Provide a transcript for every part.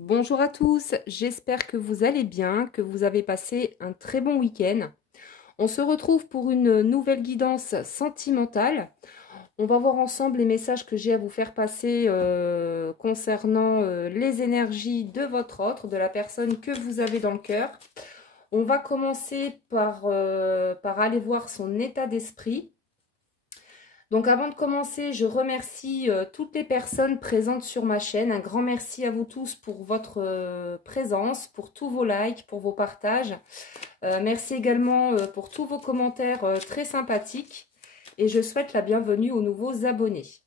Bonjour à tous, j'espère que vous allez bien, que vous avez passé un très bon week-end. On se retrouve pour une nouvelle guidance sentimentale. On va voir ensemble les messages que j'ai à vous faire passer concernant les énergies de votre autre, de la personne que vous avez dans le cœur. On va commencer par aller voir son état d'esprit. Donc avant de commencer, je remercie toutes les personnes présentes sur ma chaîne. Un grand merci à vous tous pour votre présence, pour tous vos likes, pour vos partages. Merci également pour tous vos commentaires très sympathiques. Et je souhaite la bienvenue aux nouveaux abonnés.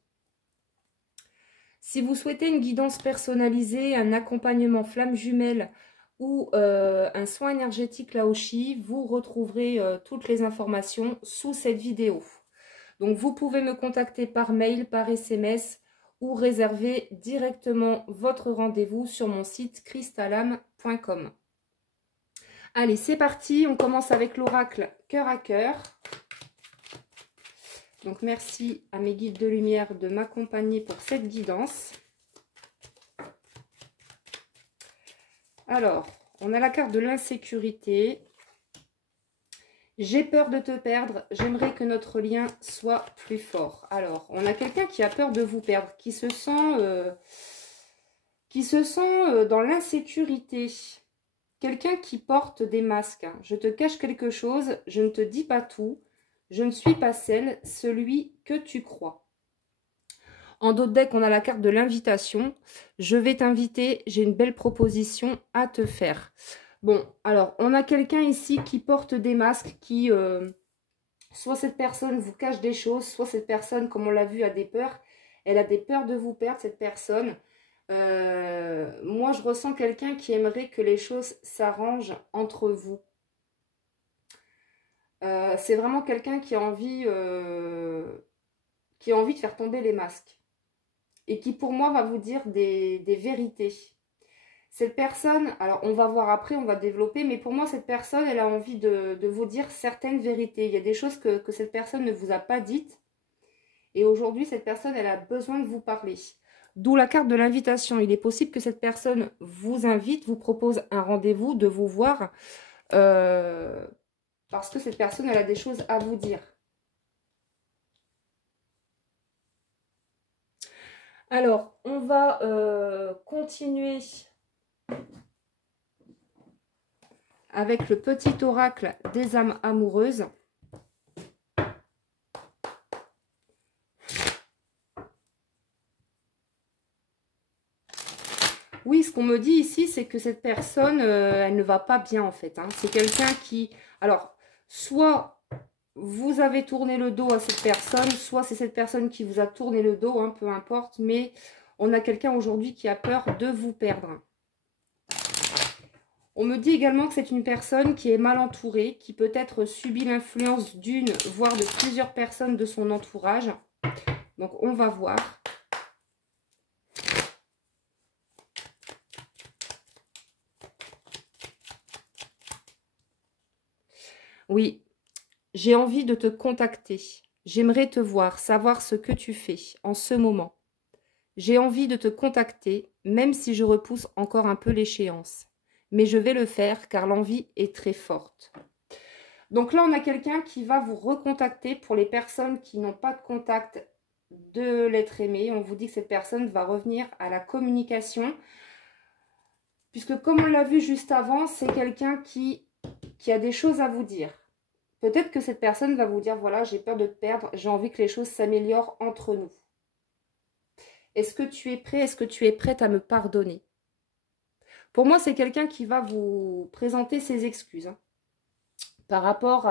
Si vous souhaitez une guidance personnalisée, un accompagnement flamme jumelle ou un soin énergétique Laoshi, vous retrouverez toutes les informations sous cette vidéo. Donc, vous pouvez me contacter par mail, par SMS ou réserver directement votre rendez-vous sur mon site crystalame.com. Allez, c'est parti. On commence avec l'oracle cœur à cœur. Donc, merci à mes guides de lumière de m'accompagner pour cette guidance. Alors, on a la carte de l'insécurité. J'ai peur de te perdre, j'aimerais que notre lien soit plus fort. Alors, on a quelqu'un qui a peur de vous perdre, qui se sent dans l'insécurité. Quelqu'un qui porte des masques. Je te cache quelque chose, je ne te dis pas tout, je ne suis pas celui que tu crois. En dos de deck, on a la carte de l'invitation. Je vais t'inviter, j'ai une belle proposition à te faire. Bon, alors, on a quelqu'un ici qui porte des masques, qui, soit cette personne vous cache des choses, soit cette personne, comme on l'a vu, a des peurs. Elle a des peurs de vous perdre, cette personne. Moi, je ressens quelqu'un qui aimerait que les choses s'arrangent entre vous. C'est vraiment quelqu'un qui a envie de faire tomber les masques. Et qui, pour moi, va vous dire des vérités. Cette personne, alors on va voir après, on va développer, mais pour moi, cette personne, elle a envie de vous dire certaines vérités. Il y a des choses que cette personne ne vous a pas dites. Et aujourd'hui, cette personne, elle a besoin de vous parler. D'où la carte de l'invitation. Il est possible que cette personne vous invite, vous propose un rendez-vous, de vous voir, parce que cette personne, elle a des choses à vous dire. Alors, on va continuer avec le petit oracle des âmes amoureuses. Oui, ce qu'on me dit ici, c'est que cette personne, elle ne va pas bien en fait. Hein. C'est quelqu'un qui... Alors, soit vous avez tourné le dos à cette personne, soit c'est cette personne qui vous a tourné le dos, hein, peu importe. Mais on a quelqu'un aujourd'hui qui a peur de vous perdre. On me dit également que c'est une personne qui est mal entourée, qui peut-être subit l'influence d'une, voire de plusieurs personnes de son entourage. Donc, on va voir. Oui, j'ai envie de te contacter. J'aimerais te voir, savoir ce que tu fais en ce moment. J'ai envie de te contacter, même si je repousse encore un peu l'échéance. Mais je vais le faire car l'envie est très forte. Donc là, on a quelqu'un qui va vous recontacter pour les personnes qui n'ont pas de contact de l'être aimé. On vous dit que cette personne va revenir à la communication. Puisque comme on l'a vu juste avant, c'est quelqu'un qui a des choses à vous dire. Peut-être que cette personne va vous dire, voilà, j'ai peur de te perdre, j'ai envie que les choses s'améliorent entre nous. Est-ce que tu es prêt? Est-ce que tu es prête à me pardonner? Pour moi, c'est quelqu'un qui va vous présenter ses excuses. Hein, par rapport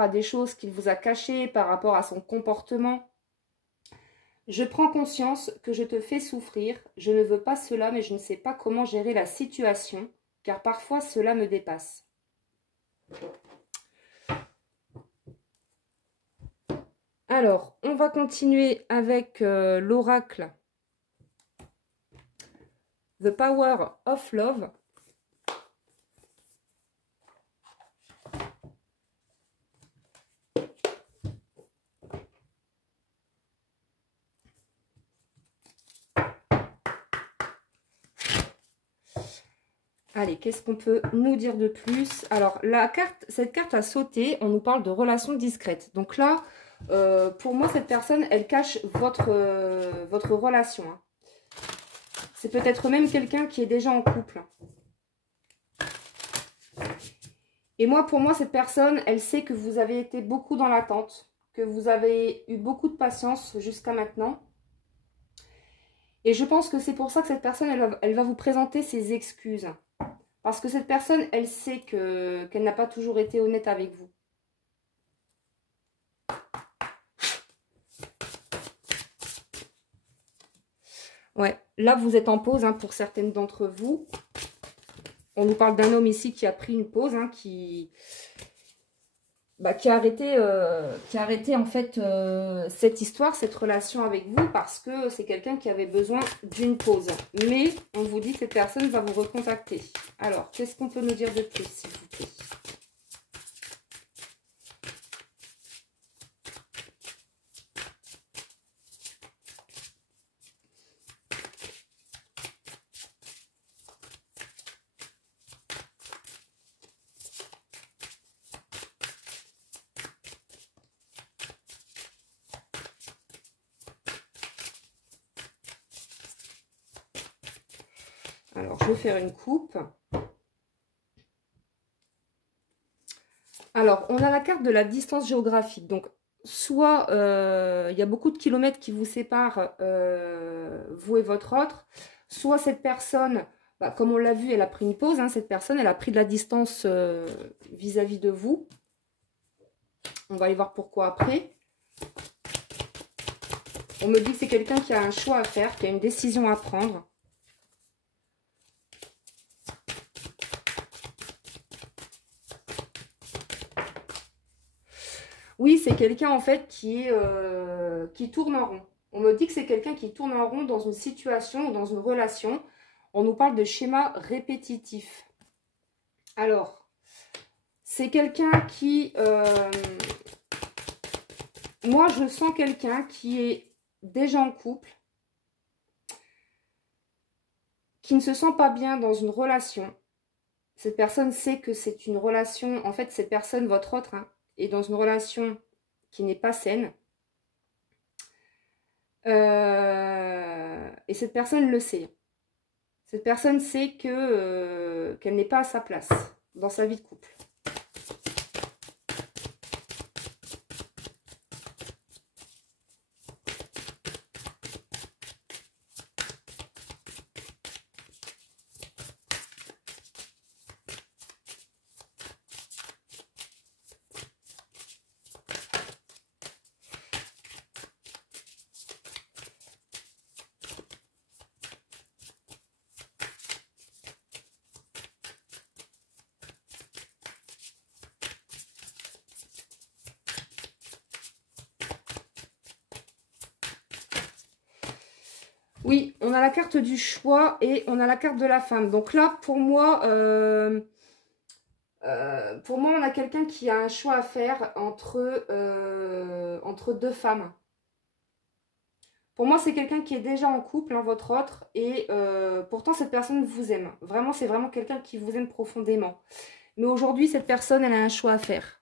à des choses qu'il vous a cachées, par rapport à son comportement. Je prends conscience que je te fais souffrir. Je ne veux pas cela, mais je ne sais pas comment gérer la situation, car parfois cela me dépasse. Alors, on va continuer avec l'oracle The Power of Love. Allez, qu'est-ce qu'on peut nous dire de plus? Alors, cette carte a sauté. On nous parle de relations discrètes. Donc là, pour moi, cette personne, elle cache votre relation. Hein. C'est peut-être même quelqu'un qui est déjà en couple. Et moi, pour moi, cette personne, elle sait que vous avez été beaucoup dans l'attente, que vous avez eu beaucoup de patience jusqu'à maintenant. Et je pense que c'est pour ça que cette personne, elle va vous présenter ses excuses. Parce que cette personne, elle sait qu'elle n'a pas toujours été honnête avec vous. Ouais, là, vous êtes en pause hein, pour certaines d'entre vous. On nous parle d'un homme ici qui a pris une pause, hein, qui a arrêté en fait cette histoire, cette relation avec vous parce que c'est quelqu'un qui avait besoin d'une pause. Mais on vous dit que cette personne va vous recontacter. Alors, qu'est-ce qu'on peut nous dire de plus, s'il vous plaît? Alors, je vais faire une coupe. Alors, on a la carte de la distance géographique. Donc, soit il y a beaucoup de kilomètres qui vous séparent, vous et votre autre, soit cette personne, comme on l'a vu, elle a pris une pause. Hein, cette personne, elle a pris de la distance vis-à-vis de vous. On va aller voir pourquoi après. On me dit que c'est quelqu'un qui a un choix à faire, qui a une décision à prendre. Oui, c'est quelqu'un en fait qui tourne en rond. On me dit que c'est quelqu'un qui tourne en rond dans une situation ou dans une relation. On nous parle de schéma répétitif. Alors, c'est quelqu'un qui... moi, je sens quelqu'un qui est déjà en couple, qui ne se sent pas bien dans une relation. Cette personne sait que c'est une relation... En fait, cette personne, votre autre, hein, est dans une relation qui n'est pas saine. Et cette personne le sait. Cette personne sait qu'elle n'est pas à sa place dans sa vie de couple. Oui, on a la carte du choix et on a la carte de la femme. Donc là, pour moi, on a quelqu'un qui a un choix à faire entre deux femmes. Pour moi, c'est quelqu'un qui est déjà en couple, hein, votre autre, et pourtant, cette personne vous aime. Vraiment, c'est vraiment quelqu'un qui vous aime profondément. Mais aujourd'hui, cette personne, elle a un choix à faire.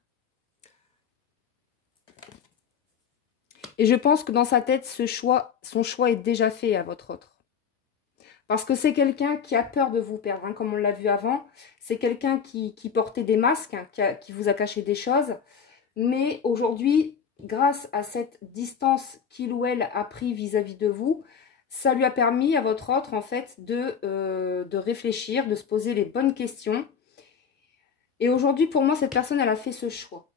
Et je pense que dans sa tête, son choix est déjà fait à votre autre. Parce que c'est quelqu'un qui a peur de vous perdre, hein, comme on l'a vu avant. C'est quelqu'un qui portait des masques, hein, qui vous a caché des choses. Mais aujourd'hui, grâce à cette distance qu'il ou elle a pris vis-à-vis de vous, ça lui a permis à votre autre, en fait, de réfléchir, de se poser les bonnes questions. Et aujourd'hui, pour moi, cette personne, elle a fait ce choix.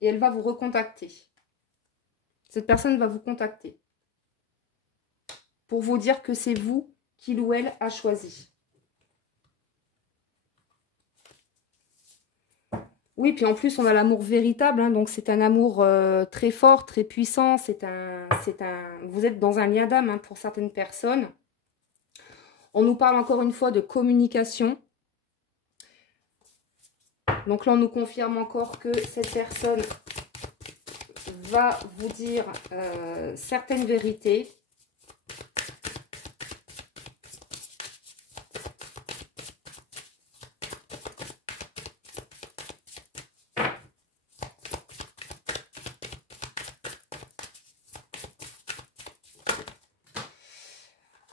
Et elle va vous recontacter. Cette personne va vous contacter pour vous dire que c'est vous qu'il ou elle a choisi. Oui, puis en plus, on a l'amour véritable, hein, donc c'est un amour très fort, très puissant. Vous êtes dans un lien d'âme, hein, pour certaines personnes. On nous parle encore une fois de communication. Donc là, on nous confirme encore que cette personne va vous dire certaines vérités.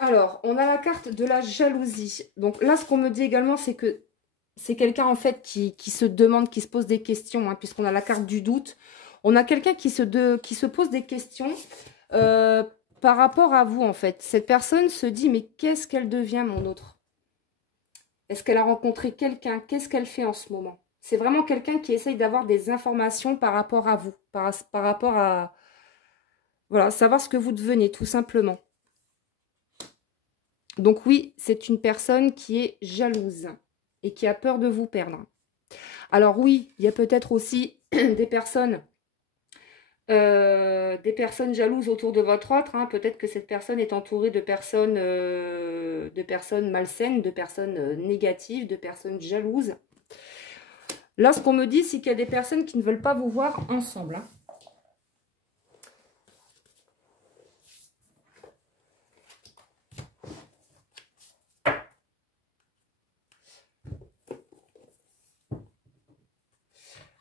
Alors, on a la carte de la jalousie. Donc là, ce qu'on me dit également, c'est que c'est quelqu'un en fait qui se demande, qui se pose des questions, hein, puisqu'on a la carte du doute. On a quelqu'un qui se pose des questions par rapport à vous en fait. Cette personne se dit, mais qu'est-ce qu'elle devient mon autre? Est-ce qu'elle a rencontré quelqu'un? Qu'est-ce qu'elle fait en ce moment? C'est vraiment quelqu'un qui essaye d'avoir des informations par rapport à vous, par rapport à, voilà, savoir ce que vous devenez, tout simplement. Donc oui, c'est une personne qui est jalouse et qui a peur de vous perdre. Alors oui, il y a peut-être aussi des personnes jalouses autour de votre autre. Hein. Peut-être que cette personne est entourée de personnes malsaines, de personnes négatives, de personnes jalouses. Là, ce qu'on me dit, c'est qu'il y a des personnes qui ne veulent pas vous voir ensemble. Hein.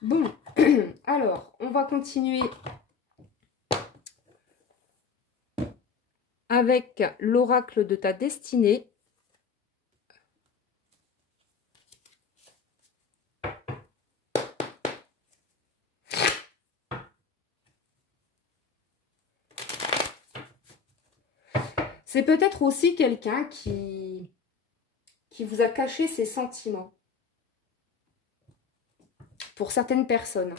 Bon, alors, on va continuer avec l'oracle de ta destinée. C'est peut-être aussi quelqu'un qui vous a caché ses sentiments. Pour certaines personnes.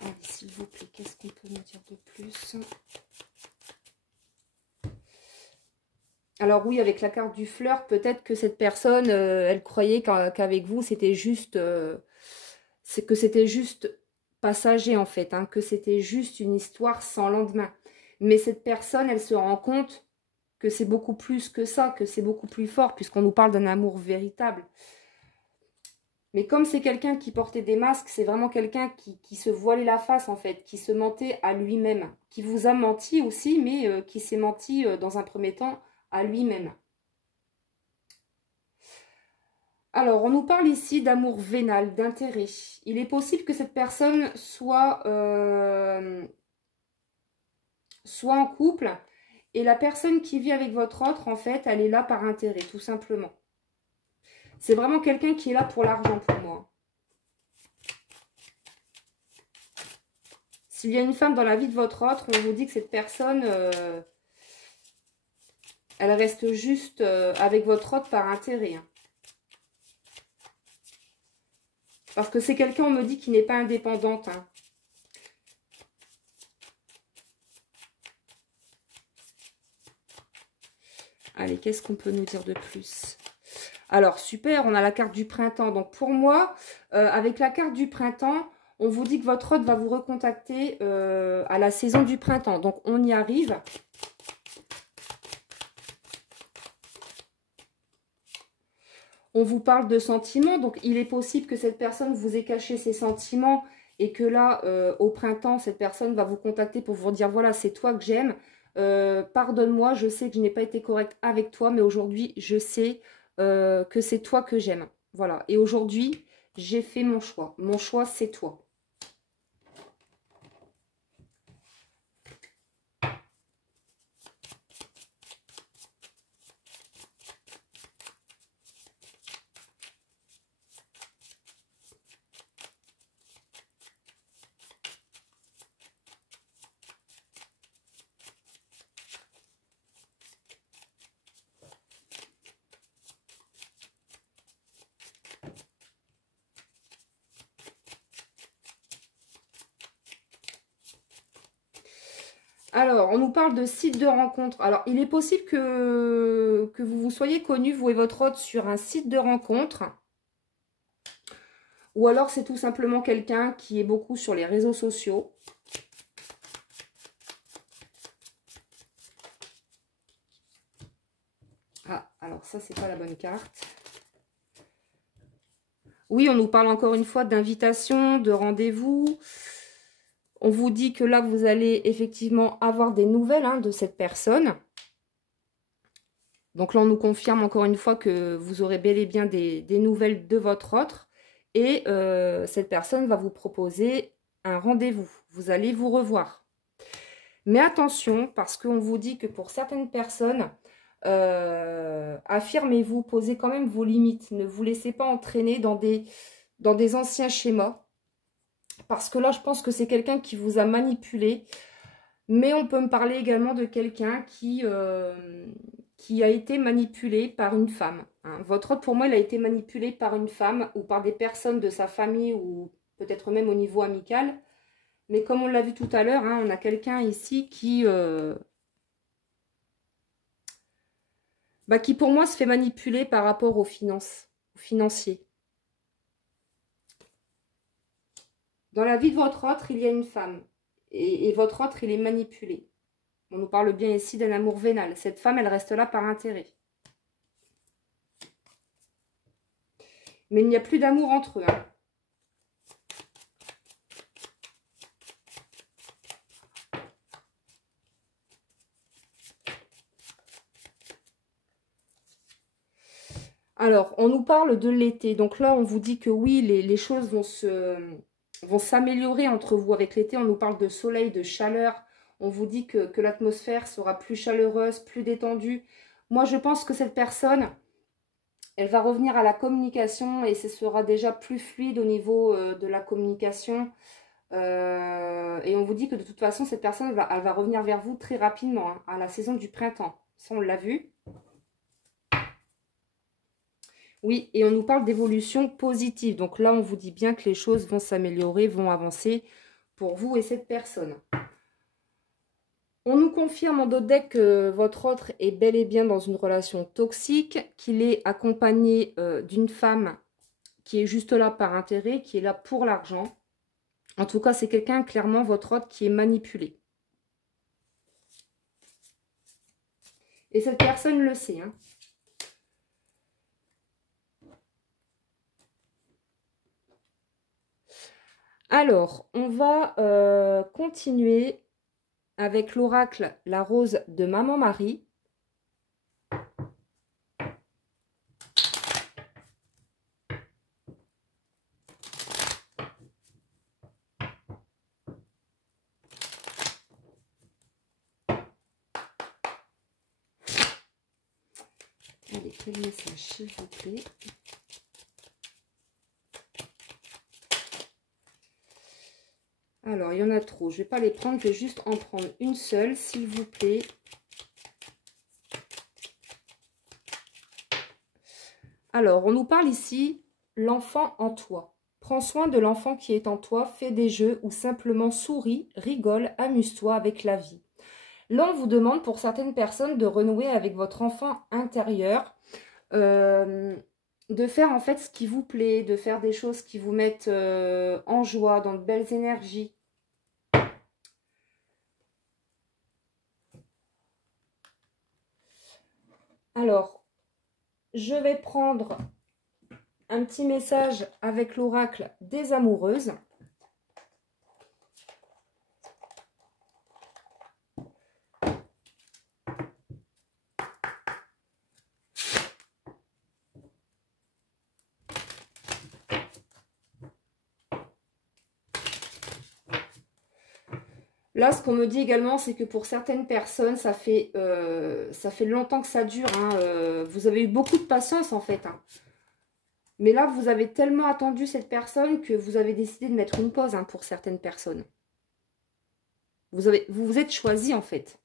Allez, s'il vous plaît, qu'est-ce qu'on peut me dire de plus? Alors oui, avec la carte du fleur, peut-être que cette personne, elle croyait qu'avec vous, c'était juste... c'est que c'était juste passager, en fait. Hein, que c'était juste une histoire sans lendemain. Mais cette personne, elle se rend compte que c'est beaucoup plus que ça, que c'est beaucoup plus fort, puisqu'on nous parle d'un amour véritable. Mais comme c'est quelqu'un qui portait des masques, c'est vraiment quelqu'un qui se voilait la face, en fait, qui se mentait à lui-même, qui vous a menti aussi, mais qui s'est menti dans un premier temps à lui-même. Alors, on nous parle ici d'amour vénal, d'intérêt. Il est possible que cette personne soit en couple, et la personne qui vit avec votre autre, en fait, elle est là par intérêt, tout simplement. C'est vraiment quelqu'un qui est là pour l'argent pour moi. S'il y a une femme dans la vie de votre autre, on vous dit que cette personne, elle reste juste avec votre autre par intérêt. Hein. Parce que c'est quelqu'un, on me dit, qui n'est pas indépendante. Hein. Allez, qu'est-ce qu'on peut nous dire de plus? Alors, super, on a la carte du printemps. Donc, pour moi, avec la carte du printemps, on vous dit que votre hôte va vous recontacter à la saison du printemps. Donc, on y arrive. On vous parle de sentiments. Donc, il est possible que cette personne vous ait caché ses sentiments et que là, au printemps, cette personne va vous contacter pour vous dire, voilà, c'est toi que j'aime. Pardonne-moi, je sais que je n'ai pas été correcte avec toi, mais aujourd'hui, je sais que c'est toi que j'aime. Voilà. Et aujourd'hui, j'ai fait mon choix. Mon choix, c'est toi. Alors, on nous parle de site de rencontre. Alors, il est possible que vous vous soyez connus, vous et votre hôte, sur un site de rencontre. Ou alors, c'est tout simplement quelqu'un qui est beaucoup sur les réseaux sociaux. Ah, alors ça, c'est pas la bonne carte. Oui, on nous parle encore une fois d'invitation, de rendez-vous. On vous dit que là, vous allez effectivement avoir des nouvelles de cette personne. Donc là, on nous confirme encore une fois que vous aurez bel et bien des nouvelles de votre autre. Et cette personne va vous proposer un rendez-vous. Vous allez vous revoir. Mais attention, parce qu'on vous dit que pour certaines personnes, affirmez-vous, posez quand même vos limites. Ne vous laissez pas entraîner dans des anciens schémas. Parce que là, je pense que c'est quelqu'un qui vous a manipulé. Mais on peut me parler également de quelqu'un qui a été manipulé par une femme. Hein. Votre autre, pour moi, il a été manipulé par une femme ou par des personnes de sa famille ou peut-être même au niveau amical. Mais comme on l'a vu tout à l'heure, hein, on a quelqu'un ici qui pour moi se fait manipuler par rapport aux finances, aux financiers. Dans la vie de votre autre, il y a une femme. Et votre autre, il est manipulé. On nous parle bien ici d'un amour vénal. Cette femme, elle reste là par intérêt. Mais il n'y a plus d'amour entre eux. Hein. Alors, on nous parle de l'été. Donc là, on vous dit que oui, les choses vont s'améliorer entre vous avec l'été. On nous parle de soleil, de chaleur. On vous dit que l'atmosphère sera plus chaleureuse, plus détendue. Moi, je pense que cette personne, elle va revenir à la communication et ce sera déjà plus fluide au niveau de la communication. Et on vous dit que de toute façon, cette personne, elle va revenir vers vous très rapidement, hein, à la saison du printemps. Ça, on l'a vu. Oui, et on nous parle d'évolution positive. Donc là, on vous dit bien que les choses vont s'améliorer, vont avancer pour vous et cette personne. On nous confirme en dos de deck que votre autre est bel et bien dans une relation toxique, qu'il est accompagné d'une femme qui est juste là par intérêt, qui est là pour l'argent. En tout cas, c'est quelqu'un, clairement, votre autre, qui est manipulé. Et cette personne le sait, hein. Alors, on va continuer avec l'oracle La Rose de Maman Marie. Allez, quel message, s'il vous plaît? Alors, il y en a trop. Je ne vais pas les prendre, je vais juste en prendre une seule, s'il vous plaît. Alors, on nous parle ici, l'enfant en toi. Prends soin de l'enfant qui est en toi, fais des jeux ou simplement souris, rigole, amuse-toi avec la vie. Là, on vous demande pour certaines personnes de renouer avec votre enfant intérieur, de faire en fait ce qui vous plaît, de faire des choses qui vous mettent en joie, dans de belles énergies. Alors, je vais prendre un petit message avec l'oracle des amoureuses. Là, ce qu'on me dit également, c'est que pour certaines personnes, ça fait longtemps que ça dure. Hein, vous avez eu beaucoup de patience, en fait. Hein. Mais là, vous avez tellement attendu cette personne que vous avez décidé de mettre une pause, hein, pour certaines personnes. Vous vous êtes choisi, en fait.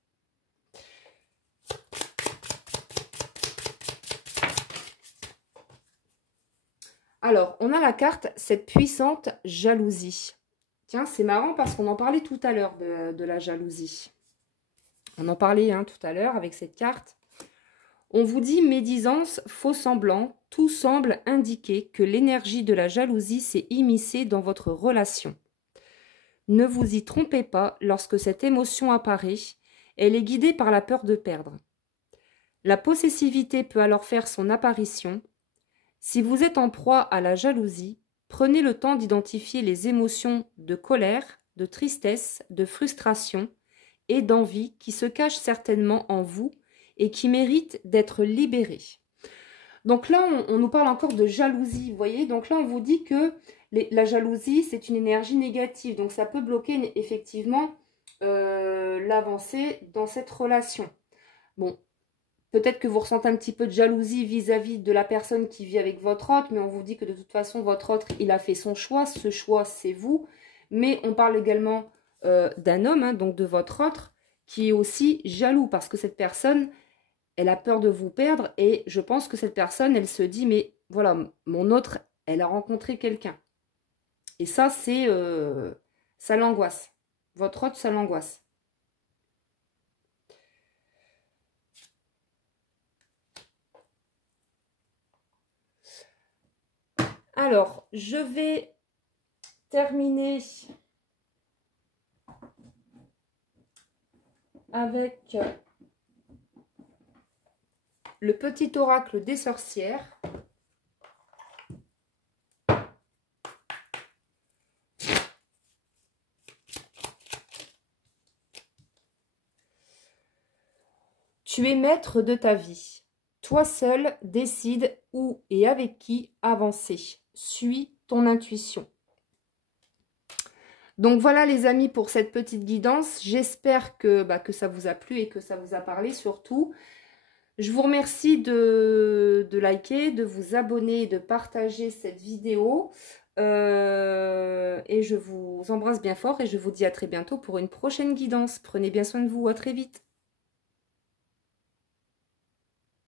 Alors, on a la carte, cette puissante jalousie. Tiens, c'est marrant parce qu'on en parlait tout à l'heure de la jalousie. On en parlait, hein, tout à l'heure avec cette carte. On vous dit médisance, faux semblant, tout semble indiquer que l'énergie de la jalousie s'est immiscée dans votre relation. Ne vous y trompez pas, lorsque cette émotion apparaît, elle est guidée par la peur de perdre. La possessivité peut alors faire son apparition. Si vous êtes en proie à la jalousie, prenez le temps d'identifier les émotions de colère, de tristesse, de frustration et d'envie qui se cachent certainement en vous et qui mérite d'être libéré. Donc là, on nous parle encore de jalousie, vous voyez. Donc là, on vous dit que la jalousie, c'est une énergie négative. Donc ça peut bloquer effectivement l'avancée dans cette relation. Bon, peut-être que vous ressentez un petit peu de jalousie vis-à-vis de la personne qui vit avec votre autre, mais on vous dit que de toute façon, votre autre, il a fait son choix. Ce choix, c'est vous. Mais on parle également d'un homme, hein, donc de votre autre, qui est aussi jaloux parce que cette personne, elle a peur de vous perdre et je pense que cette personne, elle se dit, mais voilà, mon autre, elle a rencontré quelqu'un. Et ça, ça l'angoisse. Votre autre, ça l'angoisse. Alors, je vais terminer avec le petit oracle des sorcières. Tu es maître de ta vie. Toi seul décide où et avec qui avancer. Suis ton intuition. Donc voilà les amis pour cette petite guidance. J'espère que ça vous a plu et que ça vous a parlé surtout. Je vous remercie de liker, de vous abonner et de partager cette vidéo. Et je vous embrasse bien fort et je vous dis à très bientôt pour une prochaine guidance. Prenez bien soin de vous, à très vite.